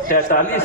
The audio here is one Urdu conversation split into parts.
43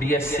BSc,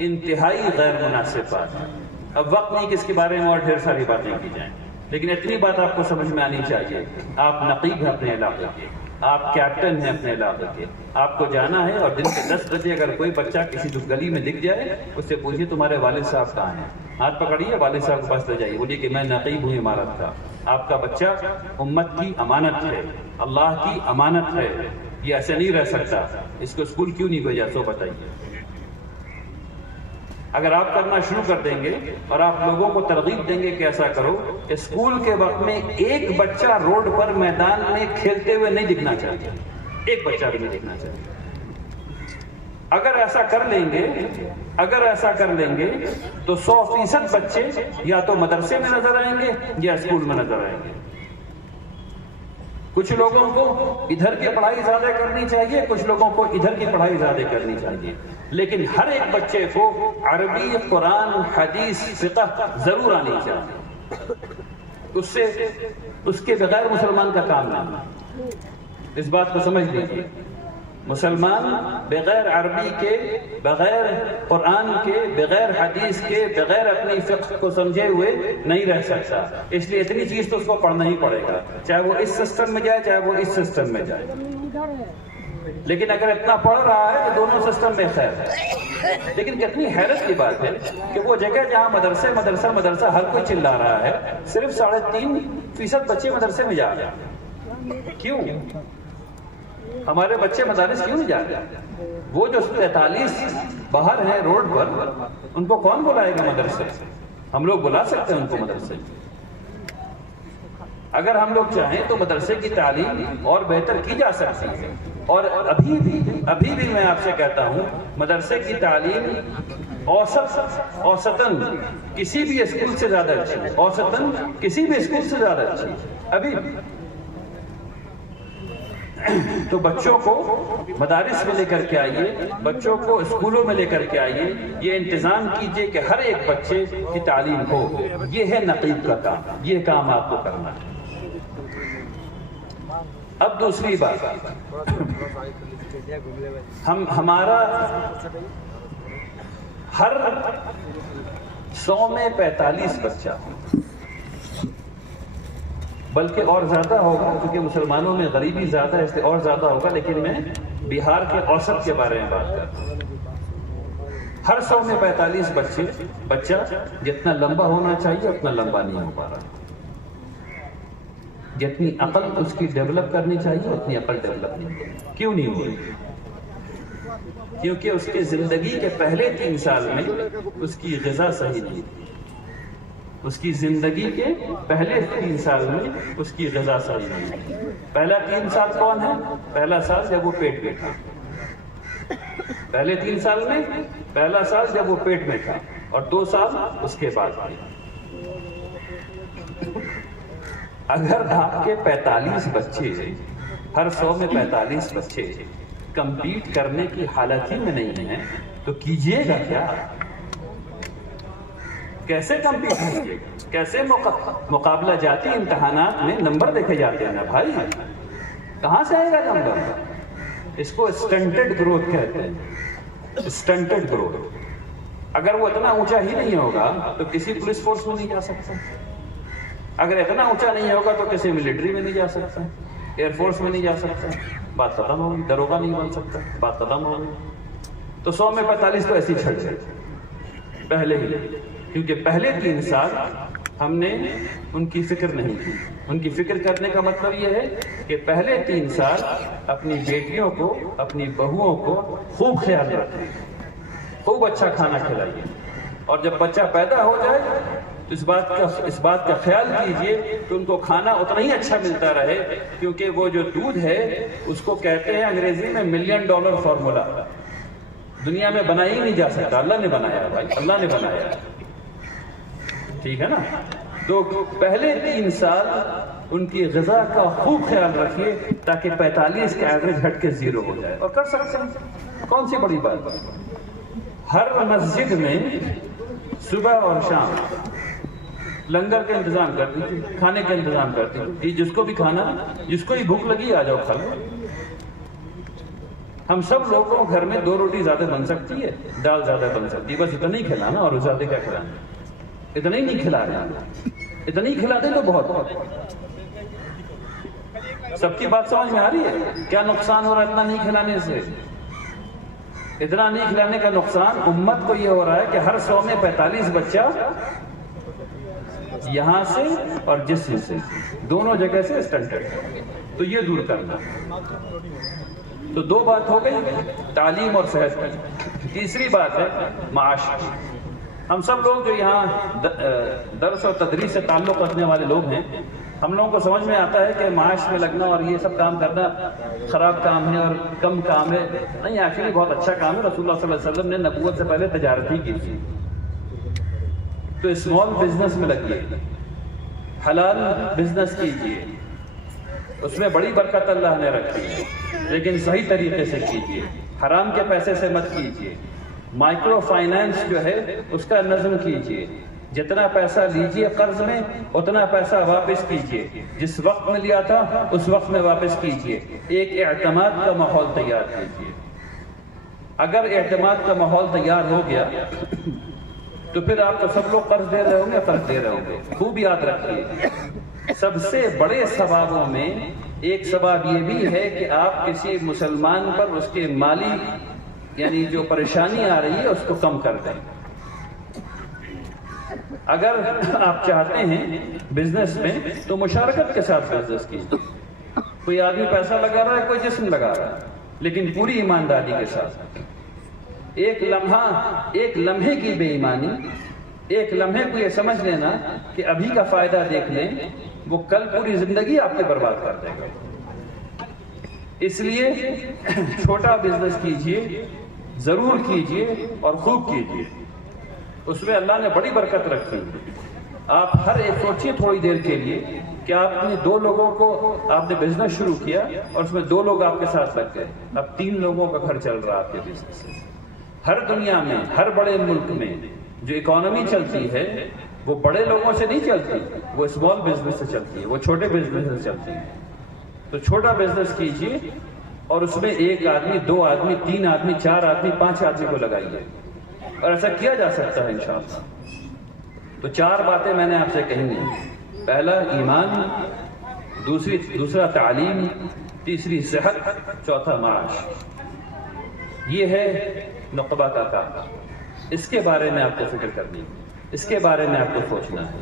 انتہائی غیر مناسب بات ہے. اب وقت نہیں کہ اس کے بارے میں اور ڈھیر ساری باتیں کی جائیں، لیکن اتنی بات آپ کو سمجھ میں آنی چاہیے. آپ نقیب ہیں اپنے علاقے کے، آپ کیپٹن ہیں اپنے علاقے کے، آپ کو جانا ہے اور دن کے 10 بجے اگر کوئی بچہ کسی گلی میں دکھ جائے اس سے پوچھیے تمہارے والد صاحب کہاں ہیں، ہاتھ پکڑیے والد صاحب کے پاس لے جائیے، بولیے کہ میں نقیب ہوں عمارت کا، آپ کا بچہ امت کی امانت ہے، اللہ کی امانت ہے، یہ ایسے نہیں رہ سکتا، اس کو اسکول کیوں نہیں بھیجا سو بتائیے. اگر آپ کرنا شروع کر دیں گے اور آپ لوگوں کو ترغیب دیں گے کہ ایسا کرو، اسکول کے وقت میں ایک بچہ روڈ پر میدان میں کھیلتے ہوئے نہیں دکھنا چاہیے، ایک بچہ بھی نہیں دکھنا چاہیے. اگر ایسا کر لیں گے تو 100% بچے یا تو مدرسے میں نظر آئیں گے یا اسکول میں نظر آئیں گے. کچھ لوگوں کو ادھر کی پڑھائی زیادہ کرنی چاہیے، کچھ لوگوں کو ادھر کی پڑھائی زیادہ کرنی چاہیے، لیکن ہر ایک بچے کو عربی، قرآن، حدیث، فقہ ضرور آنی چاہیے. اس کے بغیر مسلمان کا کام نہیں ہے. اس بات کو سمجھ لیجیے، مسلمان بغیر عربی کے، بغیر قرآن کے، بغیر حدیث کے، بغیر اپنی فقہ کو سمجھے ہوئے نہیں رہ سکتا. اس لیے اتنی چیز تو اس کو پڑھنا ہی پڑے گا، چاہے وہ اس سسٹم میں جائے چاہے وہ اس سسٹم میں جائے. لیکن اگر اتنا پڑھ رہا ہے تو دونوں سسٹم میں خیر ہے. لیکن کتنی حیرت کی بات ہے کہ وہ جگہ جہاں مدرسہ ہر کوئی چلا رہا ہے، صرف 3.5% بچے مدرسے میں جا رہے ہیں. کیوں؟ ہمارے بچے مدارس کیوں نہیں جا رہے؟ وہ جو 43 باہر ہیں روڈ پر، ان کو کون بلائے گا مدرسے؟ ہم لوگ بلا سکتے ہیں ان کو مدرسے. اگر ہم لوگ چاہیں تو مدرسے کی تعلیم اور بہتر کی جا سکتی ہے. اور ابھی بھی میں آپ سے کہتا ہوں، مدرسے کی تعلیم اوسطاً کسی بھی اسکول سے زیادہ اچھی ہے، اوسطاً کسی بھی اسکول سے زیادہ اچھی ہے ابھی. تو بچوں کو مدارس میں لے کر کے آئیے، بچوں کو اسکولوں میں لے کر کے آئیے، یہ انتظام کیجئے کہ ہر ایک بچے کی تعلیم ہو. یہ ہے نقیب کا کام، یہ کام آپ کو کرنا ہے. اب دوسری بات، ہمارا ہر 100 میں 45 بچہ، بلکہ اور زیادہ ہوگا کیونکہ مسلمانوں میں غریبی زیادہ ہے اس لیے اور زیادہ ہوگا، لیکن میں بہار کے اوسط کے بارے میں بات کرتا ہوں. ہر 100 میں 45 بچہ جتنا لمبا ہونا چاہیے اتنا لمبا نہیں ہو پا رہا. جتنی عقل اس کی ڈیولپ کرنی چاہیے اتنی عقل ڈیولپ نہیں ہوئی. کیوں نہیں ہو رہی؟ کیونکہ اس کے زندگی کے پہلے 3 سال میں اس کی غذا صحیح نہیں تھی. اس کی زندگی کے پہلے 3 سال میں اس کی غذا صحیح نہیں تھی. پہلا 3 سال کون ہے؟ پہلا سال جب وہ پیٹ میں تھا. پہلے 3 سال میں پہلا سال جب وہ پیٹ میں تھا اور 2 سال اس کے بعد. اگر آپ کے 45 بچے، ہر 100 میں 45 بچے کمپیٹ کرنے کی حالت ہی میں نہیں ہیں تو کیجئے گا کیا؟ کیسے کمپیٹ کیجئے گا؟ کیسے مقابلہ جاتی امتحانات میں نمبر دیکھے جاتے ہیں نا بھائی، کہاں سے آئے گا نمبر؟ اس کو اسٹنٹڈ گروتھ کہتے ہیں. اسٹنٹڈ گروتھ. اگر وہ اتنا اونچا ہی نہیں ہوگا تو کسی پولیس فورس میں نہیں جا سکتا. اگر اتنا اونچا نہیں ہوگا تو کسی ملٹری میں نہیں جا سکتا، ایئر فورس میں نہیں جا سکتا. بات ختم ہو گئی. دروگا نہیں بن سکتا، بات ختم ہو گئی. تو 100 میں 45 تو ایسی چھڑ جائے پہلے ہی، کیونکہ پہلے 3 سال ہم نے ان کی فکر نہیں کی. ان کی فکر کرنے کا مطلب یہ ہے کہ پہلے 3 سال اپنی بیٹیوں کو، اپنی بہوؤں کو خوب خیال رکھیں، خوب اچھا کھانا کھلائیے. اور جب بچہ پیدا ہو جائے تو اس بات کا خیال کیجئے کہ ان کو کھانا اتنا ہی اچھا ملتا رہے، کیونکہ وہ جو دودھ ہے اس کو کہتے ہیں انگریزی میں $1 ملین فارمولا. دنیا میں بنا ہی نہیں جا سکتا، اللہ نے بنایا بھائی، اللہ نے بنایا. ٹھیک ہے نا؟ تو پہلے 3 سال ان کی غذا کا خوب خیال رکھیے تاکہ 45 کا ایوریج ہٹ کے 0 ہو جائے. اور کر سکتے ہیں، کون سی بڑی بات. ہر مسجد میں صبح اور شام لنگر کا انتظام کر دیجیے، کھانے کا انتظام کر دیجیے. جس کو بھی کھانا، جس کو بھی بھوک لگی آ جاؤ کھا لو. ہم سب لوگوں گھر میں 2 روٹی زیادہ بن سکتی ہے، دال زیادہ بن سکتی ہے، بس اتنا ہی کھلانا، اور زیادہ کیا کھلانا، اتنا ہی نہیں کھلا رہے، اتنا ہی کھلاتے تو بہت۔ سب کی بات سمجھ میں آ رہی ہے؟ کیا نقصان ہو رہا ہے اتنا نہیں کھلانے سے؟ اتنا نہیں کھلانے کا نقصان امت کو یہ ہو رہا ہے کہ ہر 100 میں 45 بچہ یہاں سے اور جسم سے دونوں جگہ سے اسٹنٹڈ، تو یہ دور کرنا۔ تو 2 بات ہو گئی، تعلیم اور صحت کی۔ تیسری بات ہے معاش کی۔ ہم سب لوگ جو یہاں درس اور تدریس سے تعلق رکھنے والے لوگ ہیں، ہم لوگوں کو سمجھ میں آتا ہے کہ معاش میں لگنا اور یہ سب کام کرنا خراب کام ہے اور کم کام ہے۔ نہیں، ایکچولی بہت اچھا کام ہے۔ رسول اللہ صلی اللہ علیہ وسلم نے نبوت سے پہلے تجارت ہی کی تھی۔ تو اسمال بزنس میں لگیے، حلال بزنس کیجیے، اس میں بڑی برکت اللہ نے رکھی ہے، لیکن صحیح طریقے سے کیجیے، حرام کے پیسے سے مت کیجیے۔ مائکرو فائنانس جو ہے اس کا نظم کیجیے، جتنا پیسہ لیجیے قرض میں اتنا پیسہ واپس کیجیے، جس وقت میں لیا تھا اس وقت میں واپس کیجیے۔ ایک اعتماد کا ماحول تیار کیجیے۔ اگر اعتماد کا ماحول تیار ہو گیا تو پھر آپ کو سب لوگ قرض دے رہے ہوں گے، قرض دے رہے ہوں گے۔ خوب یاد رکھیے، سب سے بڑے ثوابوں میں ایک ثواب یہ بھی ہے کہ آپ کسی مسلمان پر اس کے مالی یعنی جو پریشانی آ رہی ہے اس کو کم کر دیں۔ اگر آپ چاہتے ہیں بزنس میں تو مشارکت کے ساتھ بزنس کیجیے۔ کوئی آدمی پیسہ لگا رہا ہے، کوئی جسم لگا رہا ہے، لیکن پوری ایمانداری کے ساتھ۔ ایک لمحے کی بے ایمانی، ایک لمحے کو یہ سمجھ لینا کہ ابھی کا فائدہ دیکھ لیں، وہ کل پوری زندگی آپ کے برباد کر دے گا۔ اس لیے چھوٹا بزنس کیجئے، ضرور کیجئے اور خوب کیجئے، اس میں اللہ نے بڑی برکت رکھی۔ آپ ہر ایک سوچیے تھوڑی دیر کے لیے کہ آپ نے 2 لوگوں کو آپ نے بزنس شروع کیا اور اس میں 2 لوگ آپ کے ساتھ لگ گئے، اب 3 لوگوں کا گھر چل رہا آپ کے بزنس سے۔ ہر دنیا میں، ہر بڑے ملک میں جو اکانومی چلتی ہے وہ بڑے لوگوں سے نہیں چلتی، وہ اسمال بزنس سے چلتی ہے، وہ چھوٹے بزنس سے چلتی ہے۔ تو چھوٹا بزنس کیجئے اور اس میں 1 آدمی، 2 آدمی، 3 آدمی، 4 آدمی، 5 آدمی کو لگائیے، اور ایسا کیا جا سکتا ہے انشاءاللہ۔ تو 4 باتیں میں نے آپ سے کہیں گی۔ پہلا ایمان، دوسرا تعلیم، تیسری صحت، چوتھا معاش۔ یہ ہے نقبہ کا کام۔ اس کے بارے میں آپ کو فکر کرنی ہے، اس کے بارے میں آپ کو سوچنا ہے،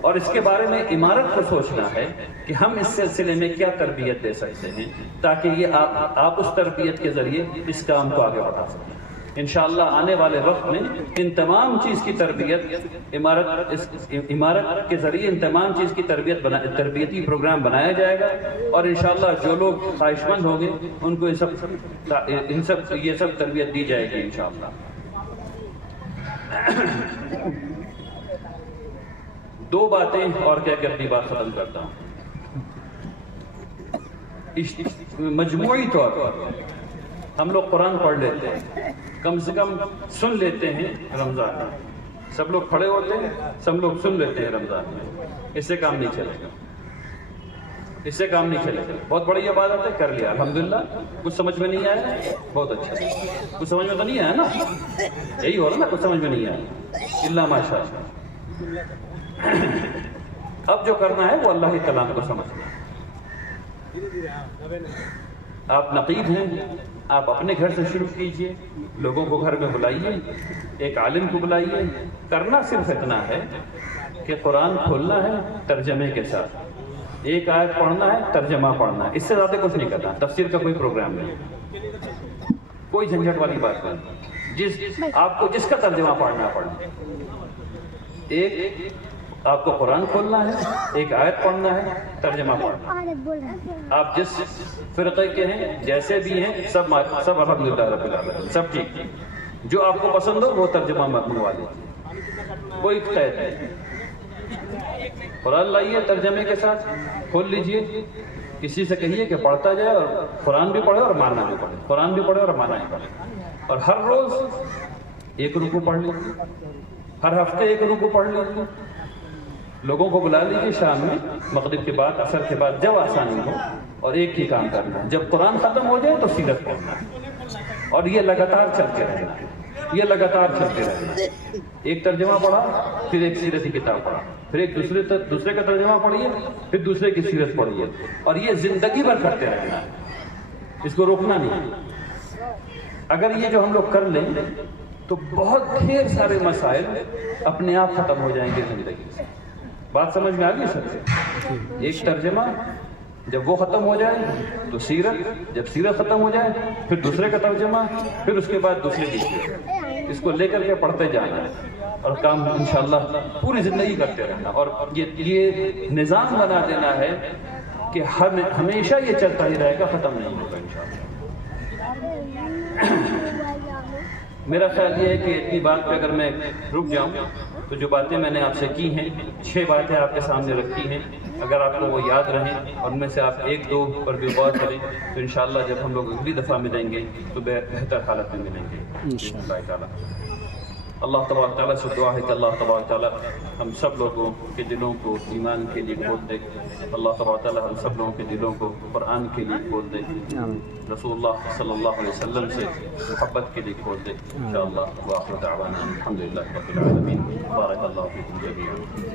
اور اس کے بارے میں عمارت کو سوچنا ہے کہ ہم اس سلسلے میں کیا تربیت دے سکتے ہیں تاکہ یہ آپ اس تربیت کے ذریعے اس کام کو آگے بڑھا سکیں۔ انشاءاللہ آنے والے وقت میں ان تمام چیز کی تربیت، عمارت کے ذریعے ان تمام چیز کی تربیتی پروگرام بنایا جائے گا، اور انشاءاللہ جو لوگ خواہش مند ہوں گے ان کو یہ سب تربیت دی جائے گی انشاءاللہ۔ 2 باتیں اور کہہ کے اپنی بات ختم کرتا ہوں۔ مجموعی طور پر ہم لوگ قرآن پڑھ لیتے ہیں، کم سے کم سن لیتے ہیں رمضان میں، سب لوگ پڑھے ہوتے ہیں، سب لوگ سن لیتے ہیں رمضان میں۔ اس سے کام نہیں چلے گا، اس سے کام نہیں چلے گا۔ بہت بڑی عبادت ہے، کر لیا الحمدللہ۔ کچھ سمجھ میں نہیں آیا، بہت اچھا۔ کچھ سمجھ میں تو نہیں آیا نا؟ یہی ہو رہا نا، کچھ سمجھ میں نہیں آیا، اللہ ماشاء اللہ۔ اب جو کرنا ہے وہ اللہ کے کلام کو سمجھنا ہے۔ آپ نقیب ہیں، آپ اپنے گھر سے شروع کیجئے، لوگوں کو گھر میں بلائیے، ایک عالم کو بلائیے۔ کرنا صرف اتنا ہے کہ قرآن کھولنا ہے ترجمے کے ساتھ، 1 آیت پڑھنا ہے، ترجمہ پڑھنا ہے، اس سے زیادہ کچھ نہیں کرنا۔ تفسیر کا کوئی پروگرام نہیں، کوئی جھنجھٹ والی بات نہیں۔ آپ کو جس کا ترجمہ پڑھنا پڑھنا، ایک آپ کو قرآن کھولنا ہے، 1 آیت پڑھنا ہے، ترجمہ پڑھنا۔ آپ جس فرقے کے ہیں، جیسے بھی ہیں، سب الحمدللہ رب العالمین، سب ٹھیک۔ جو آپ کو پسند ہو وہ ترجمہ منگوا لیجیے، کوئی قید نہیں۔ قرآن لائیے ترجمے کے ساتھ، کھول لیجیے، کسی سے کہیے کہ پڑھتا جائے، اور قرآن بھی پڑھے اور معنی بھی پڑھے، قرآن بھی پڑھے اور معنی بھی پڑھے، اور ہر روز 1 رکوع پڑھ لیجیے، ہر ہفتے 1 رکوع پڑھ لیجیے۔ لوگوں کو بلا لیجیے شام میں، مغرب کے بعد، عصر کے بعد، جب آسانی ہو، اور ایک ہی کام کرنا ہے، جب قرآن ختم ہو جائے تو سیرت پڑھنا ہے۔ اور یہ لگاتار چلتے رہنا ہے، یہ لگاتار چلتے رہنا ہے۔ ایک ترجمہ پڑھا، پھر ایک سیرت کی کتاب پڑھا، پھر ایک دوسرے کا ترجمہ پڑھیے، پھر دوسرے کی سیرت پڑھیے، اور یہ زندگی بھر کرتے رہنا ہے، اس کو روکنا نہیں۔ اگر یہ جو ہم لوگ کر لیں تو بہت ڈھیر سارے مسائل اپنے آپ ختم ہو جائیں گے زندگی سے۔ بات سمجھ میں آ گئی سب؟ ایک ترجمہ جب وہ ختم ہو جائے تو سیرت، جب سیرت ختم ہو جائے پھر دوسرے کا ترجمہ، پھر اس کے بعد دوسرے کی سیرت، اس کو لے کر کے پڑھتے جانا ہے اور کام انشاءاللہ پوری زندگی کرتے رہنا، اور یہ نظام بنا دینا ہے کہ ہمیشہ یہ چلتا ہی رہے گا، ختم نہیں ہوگا انشاءاللہ۔ میرا خیال یہ ہے کہ اتنی بات پہ اگر میں رک جاؤں تو جو باتیں میں نے آپ سے کی ہیں، 6 باتیں آپ کے سامنے رکھی ہیں، اگر آپ کو وہ یاد رہیں اور ان میں سے آپ 1-2 پر بھی غور کریں تو انشاءاللہ جب ہم لوگ اگلی دفعہ ملیں گے تو بہتر حالت میں ملیں گے انشاءاللہ تعالیٰ۔ اللہ تبارک تعالیٰ سے دعا ہے کہ اللہ تبارک تعالیٰ ہم سب لوگوں کے دلوں کو ایمان کے لیے کھول دے، اللہ تبارک تعالیٰ ہم سب لوگوں کے دلوں کو قرآن کے لیے کھول دے، رسول اللہ صلی اللہ علیہ وسلم سے محبت کے لیے کھول دے انشاءاللہ۔ وآخر دعوانا الحمدللہ رب العالمین، بارک اللہ فیکم جمیعا۔